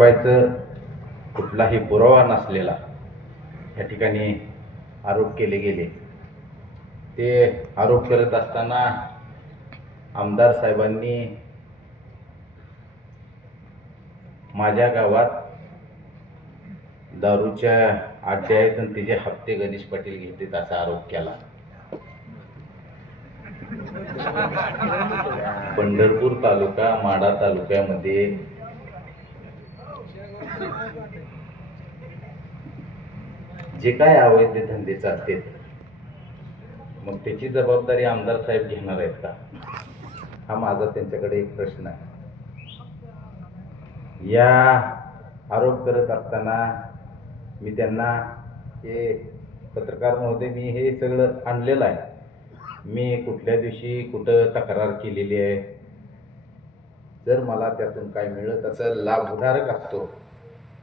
छापायचं कुठलाही पुरावा नसलेला या ठिकाणी आरोप केले गेले. ते आरोप करत असताना आमदार साहेबांनी माझ्या गावात दारूच्या अड्डे आहेत आणि तिचे हप्ते गणेश पाटील घेतात असा आरोप केला. पंढरपूर तालुका माडा तालुक्यामध्ये जे काय अवैध धंदे चालते. मग त्याची जबाबदारी आमदार साहेब घेणार आहेत का? हा माझा त्यांच्याकडे एक प्रश्न आहे. या आरोप करत असताना मी त्यांना हे पत्रकार महोदय मी हे सगळं आणलेलं आहे. मी कुठल्या दिवशी कुठं तक्रार केलेली आहे? जर मला त्यातून काय मिळत असं लाभधारक असतो.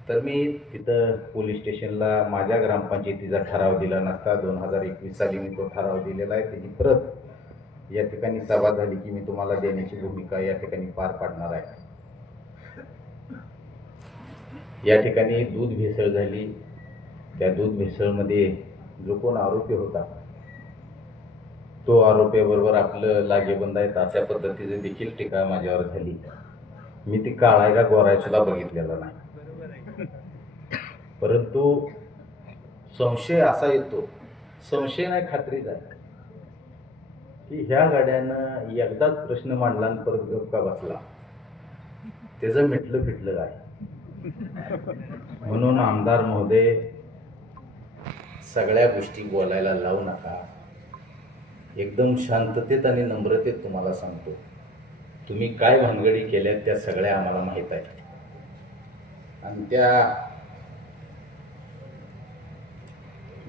तर मी तिथं पोलीस स्टेशनला माझ्या ग्रामपंचायतीचा ठराव दिला नसता. दोन हजार एकवीस साली मी तो ठराव दिलेला आहे. त्याची प्रत या ठिकाणी सभा झाली की मी तुम्हाला देण्याची भूमिका या ठिकाणी पार पाडणार आहे. या ठिकाणी दूध भेसळ झाली. त्या दूध भेसळमध्ये जो कोण आरोपी होता तो आरोपीबरोबर आपलं लागेबंद आहेत अशा पद्धतीचे देखील टीका माझ्यावर झाली. मी ती काळायला गोराय बघितलेला नाही. परंतु संशय असा येतो संशय नाही खात्रीच आहे की ह्या गाड्यानं एकदाच प्रश्न मांडला आणि परत गप्पा बसला. त्याचं मिटलं फिटलं काय? म्हणून आमदार महोदय सगळ्या गोष्टी बोलायला लावू नका. एकदम शांततेत आणि नम्रतेत तुम्हाला सांगतो. तुम्ही काय भानगडी केल्या त्या सगळ्या आम्हाला माहीत आहेत. आणि त्या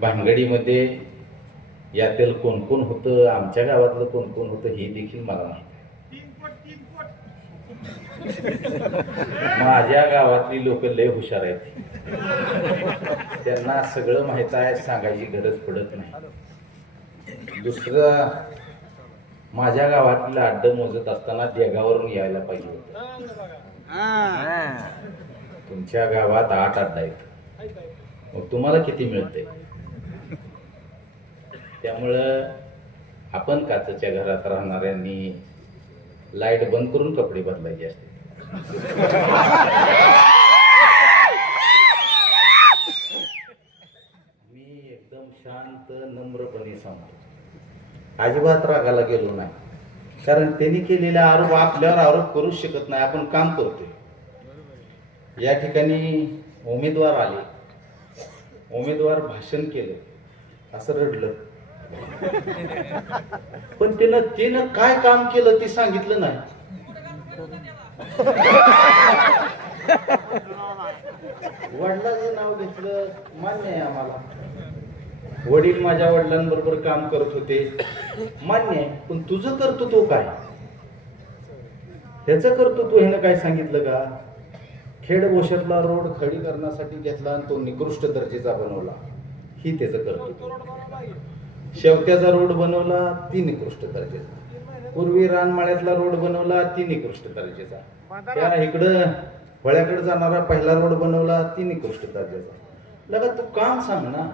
भानगडीमध्ये यातील कोण कोण होतं? आमच्या गावातलं कोण कोण होतं? हे देखील मला माहीत माझ्या गावातली लोक लय हुशार आहेत. त्यांना सगळं माहीत आहे सांगायची गरज पडत नाही. दुसरं माझ्या गावातलं अड्ड मोजत असताना देगावरून यायला पाहिजे होतं. तुमच्या गावात आठ अड्डा आहेत. मग तुम्हाला किती मिळते त्यामुळं आपण काचेच्या घरात राहणाऱ्यांनी लाइट बंद करून कपडे बदलायचे असते. मी एकदम शांत नम्रपणे सांगतो. अजिबात रागाला गेलो नाही. कारण त्यांनी केलेला आरोप आपल्यावर आरोप करूच शकत नाही. आपण काम करतोय. या ठिकाणी उमेदवार आले. उमेदवार भाषण केलं. असं रडलं. पण तिनं तिनं काय काम केलं ते सांगितलं नाही. वडिलाचं नाव घेतलं मान्य आहे आम्हाला. वडील माझ्या वडिलांबरोबर काम करत होते. मान्य आहे पण तुझं कर्तृत्व काय? ह्याचं तू ह्यानं काय सांगितलं का? खेड बोशतला रोड खडी करण्यासाठी घेतला आणि तो निकृष्ट दर्जेचा बनवला. ही त्याचं कर्तृत्व. शेवत्याचा रोड बनवला ती निकृष्ट दर्जेचा. पूर्वी रानमाळ्यातला रोड बनवला ती निकृष्ट दर्जेचा. त्या इकडं फळ्याकडे जाणारा पहिला रोड बनवला ती निकृष्ट दर्जेचा. लगा तू काम सांग ना.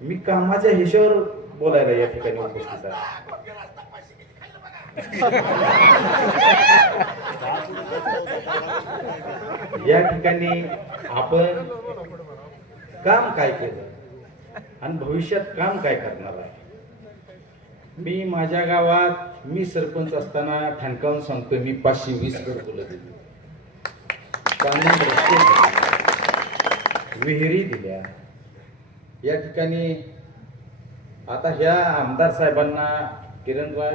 मी कामाच्या हिशेवर बोलायला या ठिकाणी उपस्थित आहे. या ठिकाणी आपण काम काय केलं? आणि भविष्यात काम काय करणार आहे? मी माझ्या गावात मी सरपंच असताना ठणकावून सांगतो मी पाचशे वीस घरकुलं दिली. चांगले रस्ते विहिरी दिल्या. या ठिकाणी आता ह्या आमदार साहेबांना किरणराज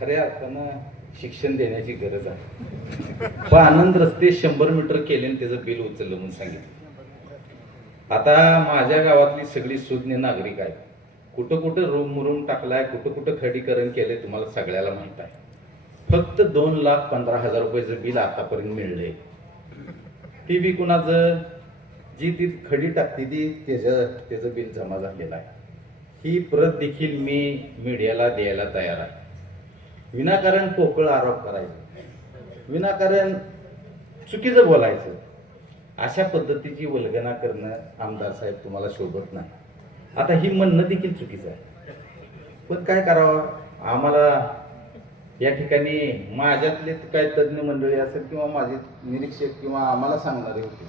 खऱ्या अर्थानं शिक्षण देण्याची गरज आहे. पण आनंद रस्ते शंभर मीटर केले आणि त्याचं बिल उचललं म्हणून सांगितलं. आता माझ्या गावातली सगळी सुज्ञ नागरिक आहेत. कुठं कुठं रूम मुरूम टाकलाय कुठं कुठं खडीकरण केलंय तुम्हाला सगळ्याला माहीत आहे. फक्त दोन लाख पंधरा हजार रुपयाचं बिल आतापर्यंत मिळले ती बी कुणाचं? जी ती खडी टाकते ती त्याचं त्याचं बिल जमा झालेलं आहे. ही प्रत देखील मी मीडियाला द्यायला तयार आहे. विनाकारण पोकळ आरोप करायचं. विनाकारण चुकीचं बोलायचं. अशा पद्धतीची वल्गना करणं आमदार साहेब तुम्हाला शोभत नाही. आता ही म्हणणं देखील चुकीचं आहे. पण काय करावं? आम्हाला या ठिकाणी माझ्यातले काही तज्ज्ञ मंडळी असेल किंवा माझे निरीक्षक किंवा आम्हाला सांगणारे होते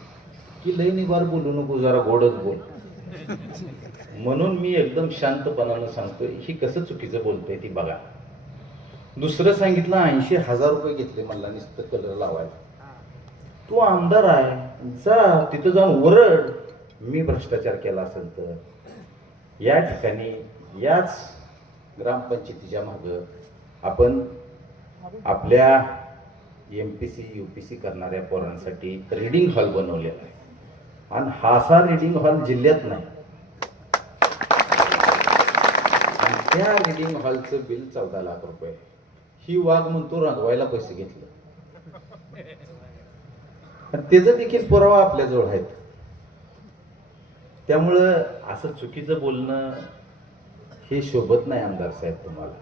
की लई निवार बोलू नको जरा गोडच बोल. म्हणून मी एकदम शांतपणानं सांगतोय ही कसं चुकीचं बोलतोय ती बघा. दुसरं सांगितलं ऐंशी हजार रुपये घेतले मला नुसतं कलर लावायला. तू आमदार आहे जा तिथं जाऊन ओरड. मी भ्रष्टाचार केला असेल तर. या ठिकाणी याच ग्रामपंचायतीच्या मागं आपण आपल्या M P C U P C करणाऱ्या पोरांसाठी रिडिंग हॉल बनवलेला आहे. आणि हा असा रीडिंग हॉल जिल्ह्यात नाही. आणि त्या रीडिंग हॉलचं बिल चौदा लाख रुपये. ही वाघ म्हणतो रंगवायला पैसे घेतले. आणि त्याचा देखील पुरावा आपल्याजवळ आहेत. त्यामुळं असं चुकीचं बोलणं हे शोभत नाही आमदार साहेब तुम्हाला.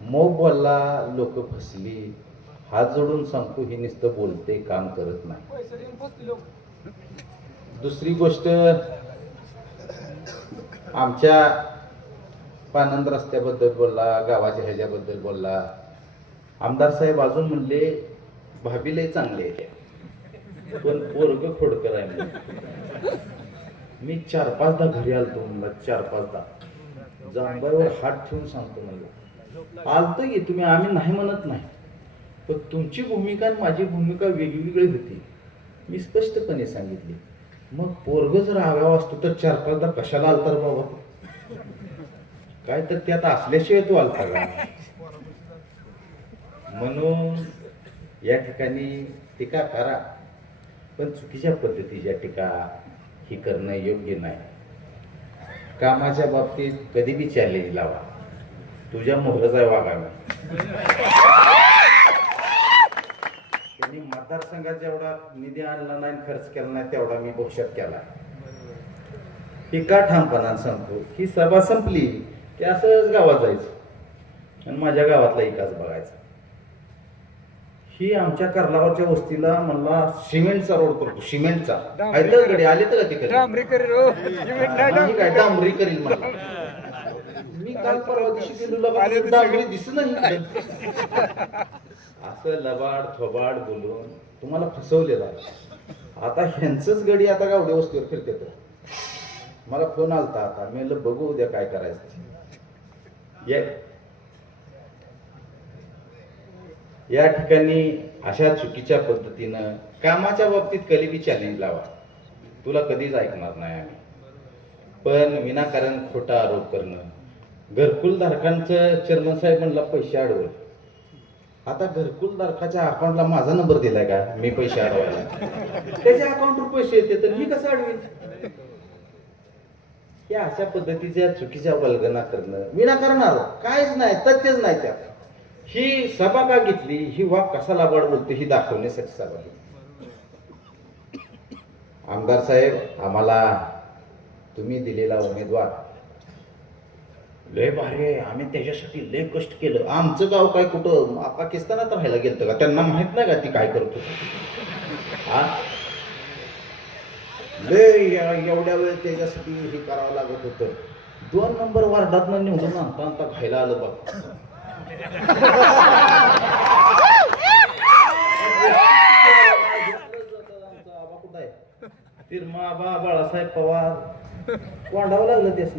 मग बोलला लोक फसली हात जोडून सांगतो हे नुसतं बोलते काम करत नाही. दुसरी गोष्ट आमच्या पानंद रस्त्याबद्दल बोलला गावाच्या ह्याच्याबद्दल बोलला. आमदार साहेब अजून म्हणले भाभीलाही चांगले आहे. पण पोरग खोडकर आहे मी चार पाचदा घरी आलतो म्हणलं चार पाचदा. जांबाईवर हात ठेवून सांगतो म्हणलं आलतं की तुम्ही आम्ही नाही म्हणत नाही पण तुमची भूमिका आणि माझी भूमिका वेगवेगळी होती. मी स्पष्टपणे सांगितली मग पोरग जर हव्या असतो तर चार पाचदा कशाला आलता बाबा? काय तर त्यात असल्याशिवाय तू आलता का? म्हणून या ठिकाणी टीका करा पण चुकीच्या पद्धतीच्या टीका ही करणं योग्य नाही. कामाच्या बाबतीत कधी बी चॅलेंज लावा. तुझ्या मोहरच आहे वागायला त्यांनी मतदारसंघात जेवढा निधी आणला नाही खर्च केला नाही तेवढा मी भविष्यात केला. ही का ठामपणाने सांगतो ही सभा संपली की असंच गावात जायचं. आणि माझ्या गावातला इकाच बघायचा. ही आमच्या कर्लावरच्या वस्तीला म्हणला सिमेंटचा रोड करतो सिमेंटचा. गडी आले तर का तिकडे डांबरी करील काय डांबरी. मला मी काल परवा दिवशी गेलो डांबरी दिसत नाही असं लबाड थोबाड बोलून तुम्हाला फसवलेलं आता ह्यांचंच गडी आता गावड्या वस्तीवर फिरते तर मला फोन आलता आता. मी बघू उद्या काय करायचं ते. या ठिकाणी अशा चुकीच्या पद्धतीनं कामाच्या बाबतीत कधी बी चॅलेंज लावा. तुला कधीच ऐकणार नाही आम्ही. पण विनाकारण खोटा आरोप करणं. घरकुलधारकांचं चेअरमन साहेब म्हणला पैसे अडवल आता घरकुल धारकाच्या अकाउंटला माझा नंबर दिलाय का? मी पैसे अडवायला. त्याच्या अकाउंटवर पैसे येते तर मी कसं अडवीन? या अशा पद्धतीच्या चुकीच्या वल्गना करणं विनाकारण आरोप. काहीच नाही तथ्यच नाही त्यात. ही सभा का घेतली? ही वाघ कसा लाबाड बोलते ही दाखवण्यासाठी सभा घेतली. आमदार साहेब आम्हाला तुम्ही दिलेला उमेदवार लय भारी आहे. आम्ही त्याच्यासाठी लय कष्ट केलं. आमचं गाव काय कुठं? पाकिस्तानात राहायला गेलं का? त्यांना माहीत नाही का ती काय करतो हा लय एवढ्या वेळ त्याच्यासाठी हे करावं लागत होतं. दोन नंबर वार्डात निवडून आणता आणता खायला आलं बघ. तिरमा बा बाळासाहेब पवार. कोंडावं लागलं त्यास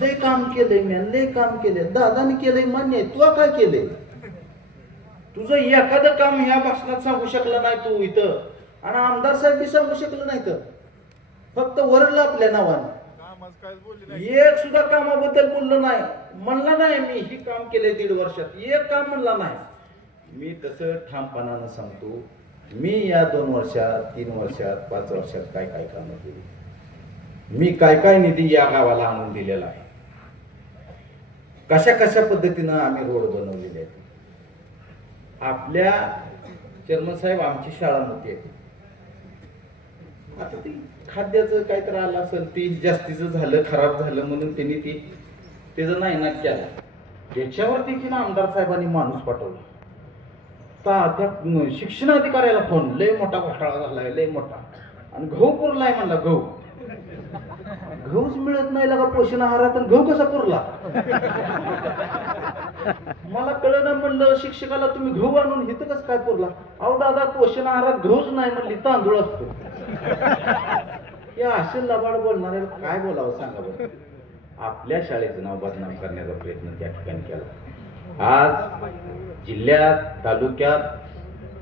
लय काम केलंय मी लय काम केलंय. दादाने केलंय मान्य तू काय केलंय? तुझं एखादं काम ह्या भाषणात सांगू शकलं नाही तू इथं. आणि आमदार साहेब बी सांगू शकलं नाही तर फक्त वरलं आपल्या नावानं. एक सुद्धा कामाबद्दल बोललो नाही. म्हणला नाही मी ही काम केलंय दीड वर्षात. एक काम म्हणला नाही. मी तसं ठामपणानं सांगतो मी या दोन वर्षात तीन वर्षात पाच वर्षात काय काय कामं केली. मी काय काय निधी या गावाला आणून दिलेला आहे. कशा कशा पद्धतीनं आम्ही रोड बनवलेले आहेत. आपल्या चेअरमन साहेब आमची शाळा मोठी आहे. आता ती खाद्याचं काहीतरी आलं असेल ती जास्तीचं झालं खराब झालं म्हणून त्यांनी ती त्याचं नाही ना केलं. त्याच्यावर देखील आमदार साहेबांनी माणूस पाठवला. आता त्या शिक्षण अधिकाऱ्याला फोन लय मोठा घोटाळा झालाय लय मोठा. आणि गहू पुरलाय म्हणला गहू गहूच मिळत नाही लगा पोषण आहारात आणि गहू कसा पुरला? मला कळलं म्हणलं शिक्षकाला तुम्ही गहू आणून इथं कसं काय पुरला? अहो दादा पोषण आहारात गहूच नाही म्हणली तांदूळ असतो. या असे लबाड बोलणाऱ्याला काय बोलावं सांगा बरं? आपल्या शाळेचं नाव बदनाम करण्याचा प्रयत्न त्या ठिकाणी केला. आज जिल्ह्यात तालुक्यात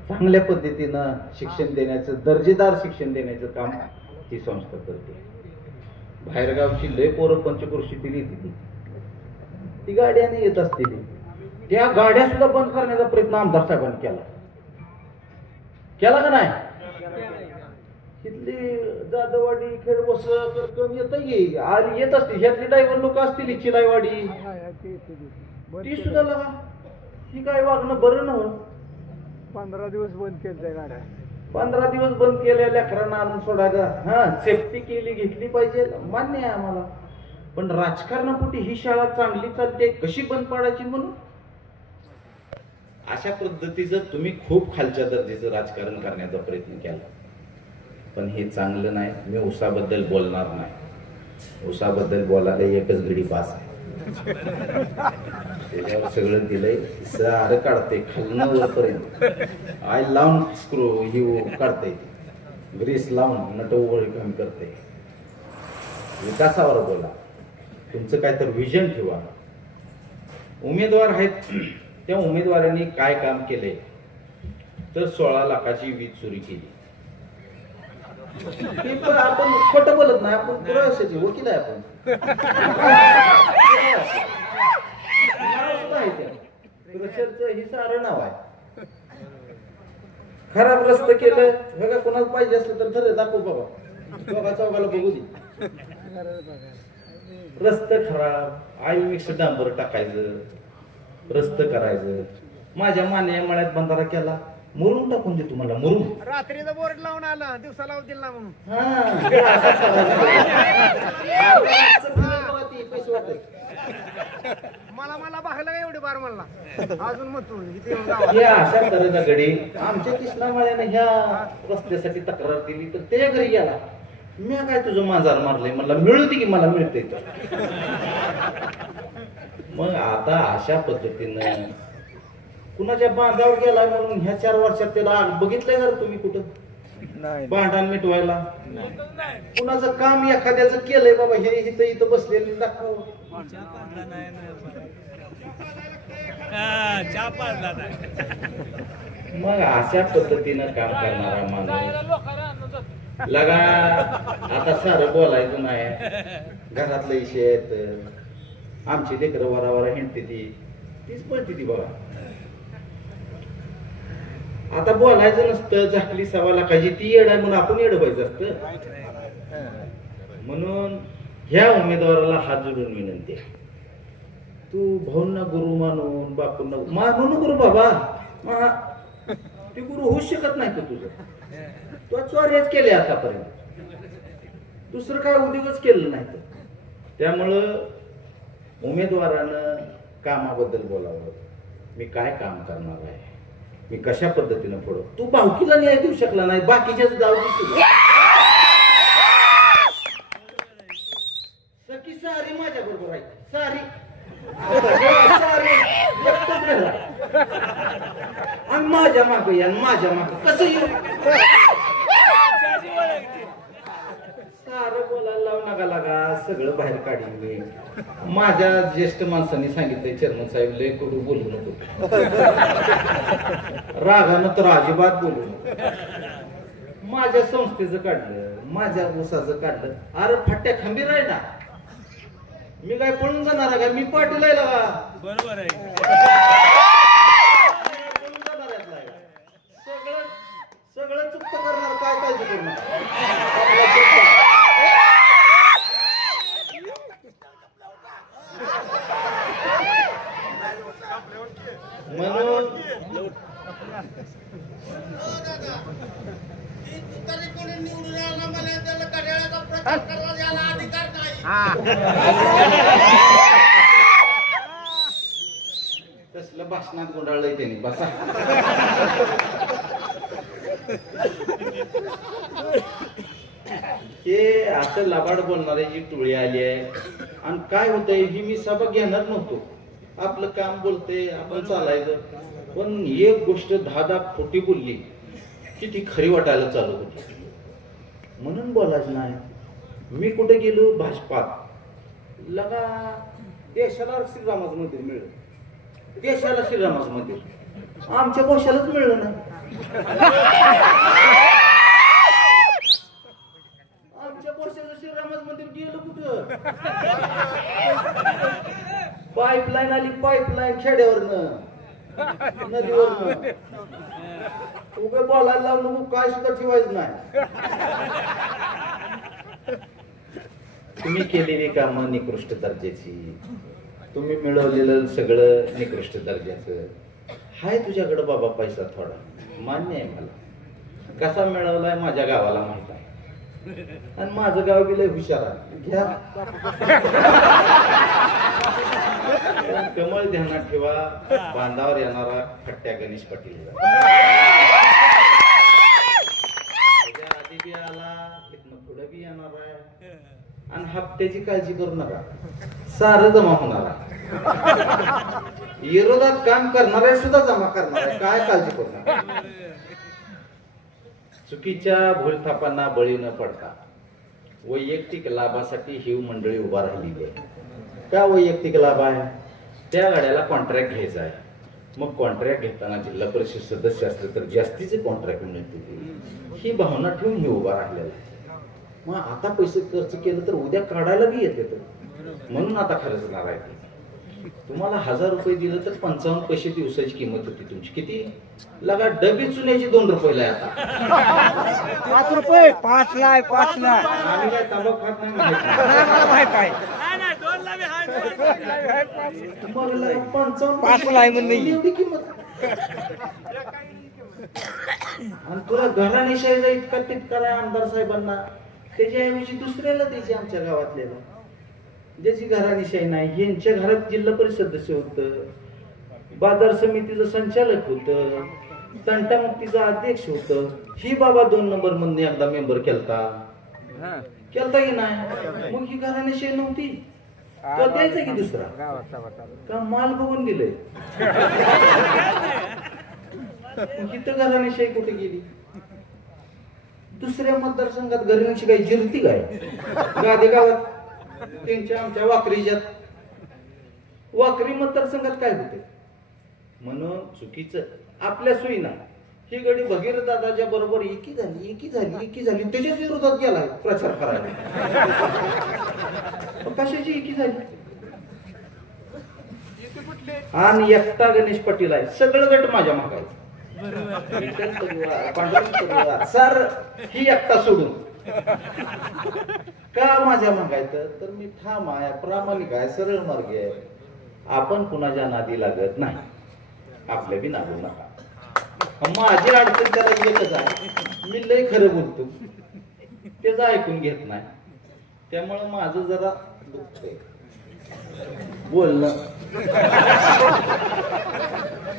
चांगल्या पद्धतीनं शिक्षण देण्याचं दर्जेदार शिक्षण देण्याचं काम ती संस्था करते. बाहेरगावची लय पोरं पंचकृषी दिली ती ती गाड्याने येत असते ती. त्या गाड्या सुद्धा बंद करण्याचा प्रयत्न आमदार साहेबांनी केला. केला का नाही? इथली जाधववाडी खेडबस करकम येत की आणि येत असतील. ह्यातली ड्रायव्हर लोक असतील चिलाईवाडी. ती सुद्धा लगा ही काय वागणं बरं नव्हतं पंधरा दिवस बंद केल्या गाड्या. पंधरा दिवस बंद केल्या लेकरांना आणून सोडायला हा सेफ्टी केली घेतली पाहिजे. मान्य आहे आम्हाला. पण राजकारणापोटी ही शाळा चांगली चालते कशी बंद पाडायची म्हणून? अशा पद्धतीचं तुम्ही खूप खालच्या दर्जाचं राजकारण करण्याचा प्रयत्न केला. पण हे चांगलं नाही. मी उसाबद्दल बोलणार नाही. उसाबद्दल बोलायला एकच घडी पास आहे. त्याच्यावर सगळं दिलंय. सारं काढते खालनं वरपर्यंत. आय लावून स्क्रू ही काढते. ग्रीस लावून नट कमी करते. विकासावर बोला. तुमचं काय तर विजन ठेवा. उमेदवार आहेत त्या उमेदवारांनी काय काम केले तर सोळा लाखाची वीज चोरी केली. पण आपण खोटं बोलत नाही आपण पुराव्यासाठी वकील आहे आपण. ही सारं नाव आहे. खराब रस्ते केलं बघा कोणाला पाहिजे असलं तर ठरलं दाखव बाबा. दोघा चौघाला बघू दे. रस्ते खराब मिक्स डांबर टाकायचं. रस्ते करायचं. माझ्या मान्या मळ्यात बंधारा केला. मुरुम टाकून दे तुम्हाला मुरुम. रात्रीचा बोर्ड लावून आला दिवसा लावून दिला म्हणून. हा, असंच करायचं. ती पैसे वाटत. मला मला बघायला काय एवढे बार म्हणला? अजून म्हणतो इथे येऊन जावा. या अशा तऱ्हेचा गडी आमच्या कृष्णामाळ्याने ह्या रस्त्यासाठी तक्रार दिली तर ते घरी गेला. मी काय तुझं मांजार मारलंय? मला मिळू दे की मला मिळतंय तर. मग आता अशा पद्धतीनं कुणाच्या बांधावर गेलाय म्हणून ह्या चार वर्षात त्याला आग बघितलंय का रे तुम्ही कुठं? भांडण मिटवायला? कुणाचं काम एखाद्याचं केलंय बाबा हे इथं इथं बसलेलं दाखव. मग अशा पद्धतीनं काम करणारा माणूस लगा आता सारं बोलायचं नाही. घरातलं इशे आहेत. आमची लेकरं वरावरा हिंडते ती. तीच म्हणते ती बघा आता बोलायचं नसतं झाकली सवा लाखाची ती येड आहे म्हणून आपण येड पाहिजे असतं. म्हणून ह्या उमेदवाराला हात जोडून विनंती आहे. तू भाऊंना गुरु मानून बापूंना मानू नको गुरु बाबा. मा ते गुरु होऊच शकत नाही का तुझं? तू चोऱ्याच केले आतापर्यंत. दुसरं काय उद्योगच केलं नाही तर. त्यामुळं उमेदवारानं कामाबद्दल बोलावं मी काय काम करणार आहे? मी कशा पद्धतीनं पुढं? तू भावकीला न्याय देऊ शकला नाही बाकीच्याच जाऊ सखी सारी माझ्या बरोबर आहे. सारी. आणि माझ्या माग या माझ्या माग कसं येऊ? सारं बोलायला लावू नका लागा सगळं बाहेर काढीन मी. माझ्या ज्येष्ठ माणसांनी सांगितलंय चेअरमन साहेब लय कडू बोलू नको. रागानं तर अजिबात बोलू नको. माझ्या संस्थेचं काढलं माझ्या ऊसाचं काढलं. अरे फट्ट्या खंबीर आहे ना. मी काय पळून जाणार का? मी पाटील आहे का बरोबर आहे? सगळं सगळं चुकत करणार काय काळजी करू नका. आपला चुकता. म्हणून तरी कोणी निवडून आला मला त्याला घड्याळाचा प्रचार करायला याला अधिकार नाही हा तसलं भाषण भाषणात गुंडाळलंय त्यांनी. बसा. हे असं लबाड बोलणाऱ्याची टोळी आली आहे आणि काय होतंय ही मी सभा घेणार नव्हतो. आपलं काम बोलते आपण चालायचं. पण एक गोष्ट दहा दहा खोटी बोलली की ती खरी वाटायला चालू होती. म्हणून बोलायचं नाही. मी कुठे गेलो? भाजपात. लगा देशाला श्रीरामाचं मंदिर मिळलं. देशाला श्रीरामाचं मंदिर. आमच्या कोशालाच मिळलं ना. आमच्या गोशाचं श्रीरामाचं मंदिर गेलं कुठं? पाईपलाईन आली पाईपलाईन खेड्यावरनं. नदीवर उभे बोलायला लावू काय सुद्धा ठेवायचं नाही. तुम्ही केलेली कामं निकृष्ट दर्जाची. तुम्ही मिळवलेलं सगळं निकृष्ट दर्जाचं. हाय तुझ्याकडं बाबा पैसा थोडा. मान्य आहे मला. कसा मिळवलाय माझ्या गावाला माहीत आहे. आणि माझं गाव बी लय हुशार आहे. घ्या. कमळ ध्यानात ठेवा. बांधावर येणारा खट्ट्या गणेश पाटील त्याच्या आधी बी आला इथनं पुढे बी येणार आहे आणि हप्त्याची काळजी करू नका. सारं जमा होणार आहे. विरोधात काम करणारे सुद्धा जमा करणार आहे. काय काळजी करू नका. चुकीच्या भूलथापांना बळी न पडता वैयक्तिक लाभासाठी ही मंडळी उभा राहिलेली आहे. का वैयक्तिक लाभ आहे? त्या गाड्याला कॉन्ट्रॅक्ट घ्यायचा आहे. मग कॉन्ट्रॅक्ट घेताना जिल्हा परिषद सदस्य असले तर जास्तीचे कॉन्ट्रॅक्ट मिळतील. ही भावना ठेवून ही उभा राहिलेला आहे. मग आता पैसे खर्च केलं तर उद्या काढायला बी येते तर. म्हणून आता आहे. ते. तुम्हाला हजार रुपये दिलं तर पंचावन्न पैसे दिवसाची किंमत होती तुमची. किती? लगा डबी चुन्याची दोन रुपयाला आता. पाच रुपये पाच लाय पाच लाय आम्ही काय तांबाखू खात नाही माहीत आहे. एवढी किंमत. आणि तुला घराणेशाहीचा इतका तितका आहे आमदार साहेबांना. त्याच्याऐवजी दुसऱ्याला द्यायची आमच्या गावातल्याला. ज्याची घराणेशाही नाही यांच्या घरात जिल्हा परिषद सदस्य होत बाजार समितीचं संचालक होत तंटामुक्तीचा अध्यक्ष होत. ही बाबा दोन नंबर मधने एकदा मेंबर केलता. केलता की नाही? मग ही घराणेशाही नव्हती. तो द्यायचा की दुसरा? का माल बघून दिलंय? मग इथं घराणेशाही कुठे गेली? दुसऱ्या मतदारसंघात गरिबांची काही जिरती काय? गादे गावात त्यांच्या आमच्या वाकरीच्यात वाकरी मतदारसंघात काय होते म्हणून चुकीचं. आपल्या सुईना. ही गडी भगीर दादाच्या बरोबर एकी झाली एकी झाली एकी झाली. त्याच्याच विरोधात गेला प्रचार करायला. कशाची एकी झाली? आणि एकटा गणेश पाटील आहे. सगळं गट माझ्या मागायचं सर ही एकटा सोडून. का माझ्या मागायचं? तर मी ठाम आहे प्रामाणिक आहे सरळ मार्गी आहे. आपण कुणाच्या नादी लागत नाही. आपल्या बी नादू नका. माझी अडचण त्याला एकच आहे. मी लय खरं बोलतो. त्याचं ऐकून घेत नाही. त्यामुळं माझं जरा दुखतंय बोलणं.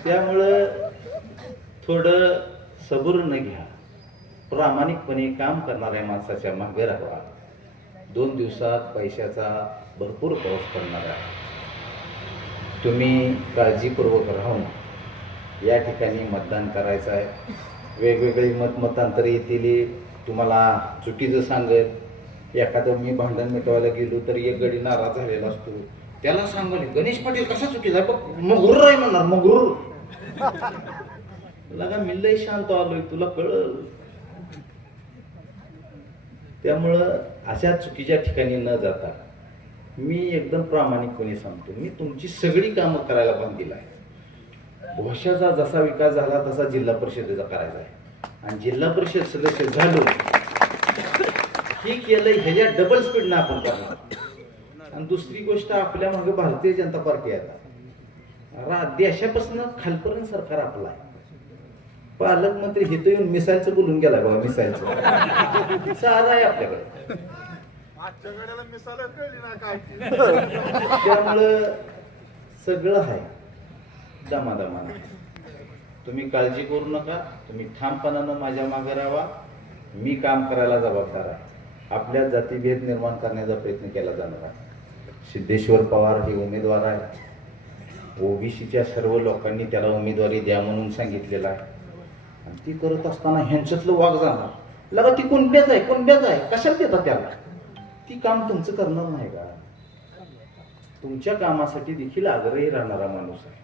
त्यामुळं थोडं सबुरीनं घ्या. प्रामाणिकपणे काम करणाऱ्या माणसाच्या मागे राहा. दोन दिवसात पैशाचा भरपूर पाऊस पडणार आहे. तुम्ही काळजीपूर्वक राहून या ठिकाणी मतदान करायचं आहे. वेगवेगळी मत मतांतरे येतील तुम्हाला चुकीचं सांगत एखादं मी भांडण मिटवायला गेलो तर एक गडी नाराज झालेला असतो. त्याला सांगले गणेश पाटील कसा चुकीचा बघ मग आहे म्हणणार मग लगा मी लय शांत आलोय तुला कळल? त्यामुळं अशा चुकीच्या ठिकाणी न जाता मी एकदम प्रामाणिकपणे सांगतो मी तुमची सगळी कामं करायला बांधील आहे भोशाचा जसा विकास झाला तसा जिल्हा परिषदेचा करायचा आहे. आणि जिल्हा परिषद सदस्य झालो हे केलं ह्याच्या डबल स्पीडनं आपण करणार. आणि दुसरी गोष्ट आपल्या मागे भारतीय जनता पार्टी आता. देशापासून खालपर्यंत सरकार आपलं आहे. पालकमंत्री हिथं येऊन मिसाईलचं बोलून गेलाय बघा मिसाईलचं. सारा आहे आपल्याकडे. त्यामुळं सगळं आहे. दमादमाने. तुम्ही काळजी करू नका तुम्ही ठामपणानं माझ्या मागे राहा मी काम करायला जबाबदार आहे. आपल्या जातीभेद निर्माण करण्याचा प्रयत्न केला जाणार आहे. सिद्धेश्वर पवार हे उमेदवार आहे ओबीसीच्या सर्व लोकांनी त्याला उमेदवारी द्या म्हणून सांगितलेलं आहे. ती करत असताना ह्यांच्यातलं वाघ जाणार. लगा ती कोणत्याच आहे? कोणत्याच आहे? कशाला देतात त्याला? ती काम तुमचं करणार नाही का? तुमच्या कामासाठी देखील आग्रही राहणारा माणूस आहे.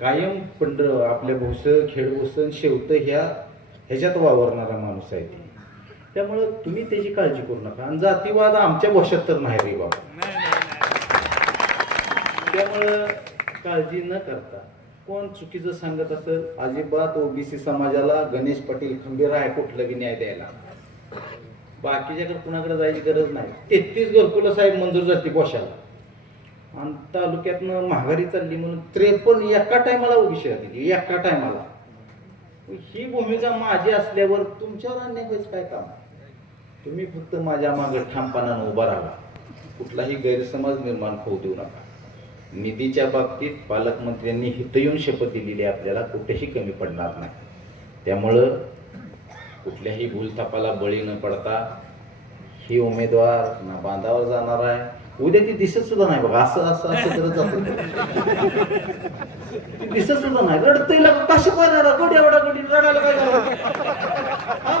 कायम पंढर आपल्या भोस खेडभोसन शेवत ह्या ह्याच्यात वावरणारा माणूस आहे ती. त्यामुळं तुम्ही त्याची काळजी करू नका. आणि जातीवाद आमच्या वशात तर नाही रे बाबा. त्यामुळं काळजी न करता कोण चुकीचं सांगत असेल? अजिबात ओबीसी समाजाला गणेश पाटील खंबीर आहे कुठलं की न्याय द्यायला. बाकीच्याकडे कुणाकडे जायची गरज नाही. तेहतीस घरकुलं साहेब मंजूर जाते पोशाला आणि तालुक्यातनं महागारी चालली म्हणून त्रेपन्न एका टायमाला ओबीसी दिली एका टायमाला. ही भूमिका माझी असल्यावर तुमच्यावर आणण्याचं काय काम? तुम्ही फक्त माझ्या मागे ठामपणानं उभा राहा. कुठलाही गैरसमज निर्माण होऊ देऊ नका. निधीच्या बाबतीत पालकमंत्र्यांनी हित येऊन शपथ दिलेली आपल्याला कुठेही कमी पडणार नाही. त्यामुळं कुठल्याही भूलथापाला बळी न पडता ही उमेदवार ना बांधावर जाणार आहे. उद्या ती दिसत सुद्धा नाही बघा असं असं असं करत जात. दिसत सुद्धा नाही. रडत कशी पण रडा एवढा गडी रडायला काय झालं? हा?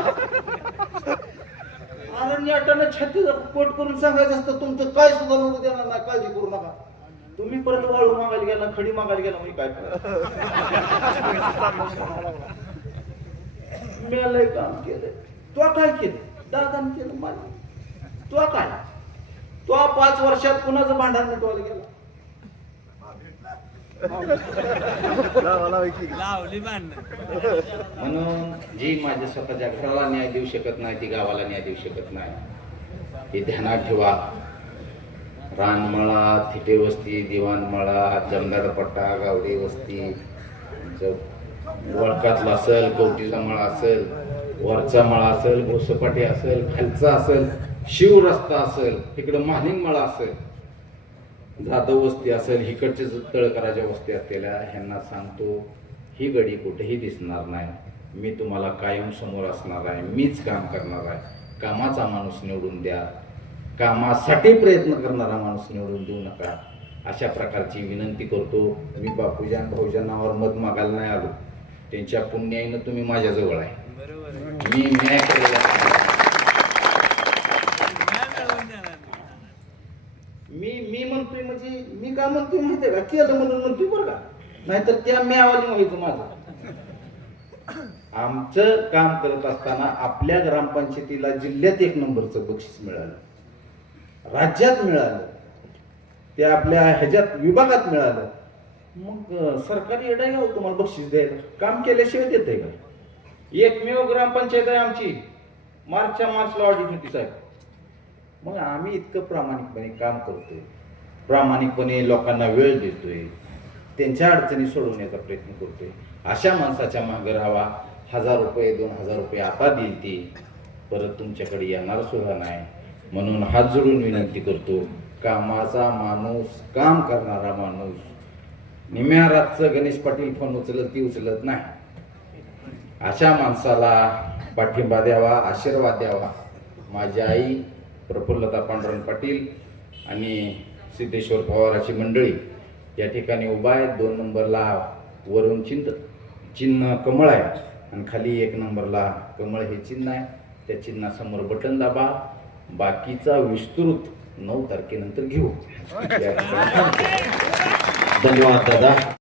अरण्य छत्तीस कोट करून सांगायचं असतं तुमचं काय सुद्धा देणार नाही. काळजी करू नका. तुम्ही परत वाळू मागायला गेला खडी मागायला गेला म्हणजे काय करा मी लय काम केलंय. तो काय केलं? दादाने केलं मला. तो काय? तो पाच वर्षात कुणाचं भांडण मिटवायला गेला? म्हणून जी माझ्या स्वतःच्या घराला न्याय देऊ शकत नाही ती गावाला न्याय देऊ शकत नाही. हे ध्यानात ठेवा. रानमळा थिटे वस्ती दिवाणमळा जमदार पट्टा गावडी वस्ती वळकातला असेल कवटीचा मळा असेल वरचा मळा असेल घोसपाटी असेल खालचा असेल शिव रस्ता असेल तिकडं मानिंग मळा असेल जाधव वस्ती असेल इकडचे तळकराच्या वस्ती असलेल्या ह्यांना सांगतो ही गडी कुठेही दिसणार नाही. मी तुम्हाला कायम समोर असणार आहे. मीच काम करणार आहे. कामाचा माणूस निवडून द्या. कामासाठी प्रयत्न करणारा माणूस निवडून देऊ नका. अशा प्रकारची विनंती करतो. मी बापूजान भाऊजान नावावर मत मागायला नाही आलो. त्यांच्या पुण्याईनं तुम्ही माझ्याजवळ आहे. मी न्याय करायला मी मी म्हणतोय म्हणजे मी का म्हणतोय माहितीये का? केलं म्हणून म्हणतोय बरं का? नाहीतर त्या म्यावाली व्हायचं माझं. आमचं काम करत असताना आपल्या ग्रामपंचायतीला जिल्ह्यात एक नंबरचं बक्षीस मिळालं. राज्यात मिळालं. ते आपल्या ह्याच्यात विभागात मिळालं. मग सरकारी येडा यावं हो तुम्हाला बक्षीस द्यायला? काम केल्याशिवाय देतंय का? एकमेव ग्रामपंचायत आहे आमची. मार्चच्या मार्चला ऑडिट होती साहेब. मग आम्ही इतकं प्रामाणिकपणे काम करतोय. प्रामाणिकपणे लोकांना वेळ देतोय. त्यांच्या अडचणी सोडवण्याचा प्रयत्न करतोय. अशा माणसाच्या मागे राहावा. हजार रुपये दोन हजार रुपये आता देईल ती. परत तुमच्याकडे येणार सुद्धा नाही. म्हणून हात जोडून विनंती करतो कामाचा माणूस काम करणारा माणूस निम्या रातचं गणेश पाटील फोन उचलत ती उचलत नाही. अशा माणसाला पाठिंबा द्यावा आशीर्वाद द्यावा. माझी आई प्रफुल्लता पांडुरंग पाटील आणि सिद्धेश्वर पवाराची मंडळी या ठिकाणी उभा आहेत. दोन नंबरला वरून चिंत चिन्ह कमळ आहे. आणि खाली एक नंबरला कमळ हे चिन्ह आहे. त्या चिन्हासमोर बटन दाबा. बाकीचा विस्तृत नऊ तारखेनंतर घेऊ. धन्यवाद दादा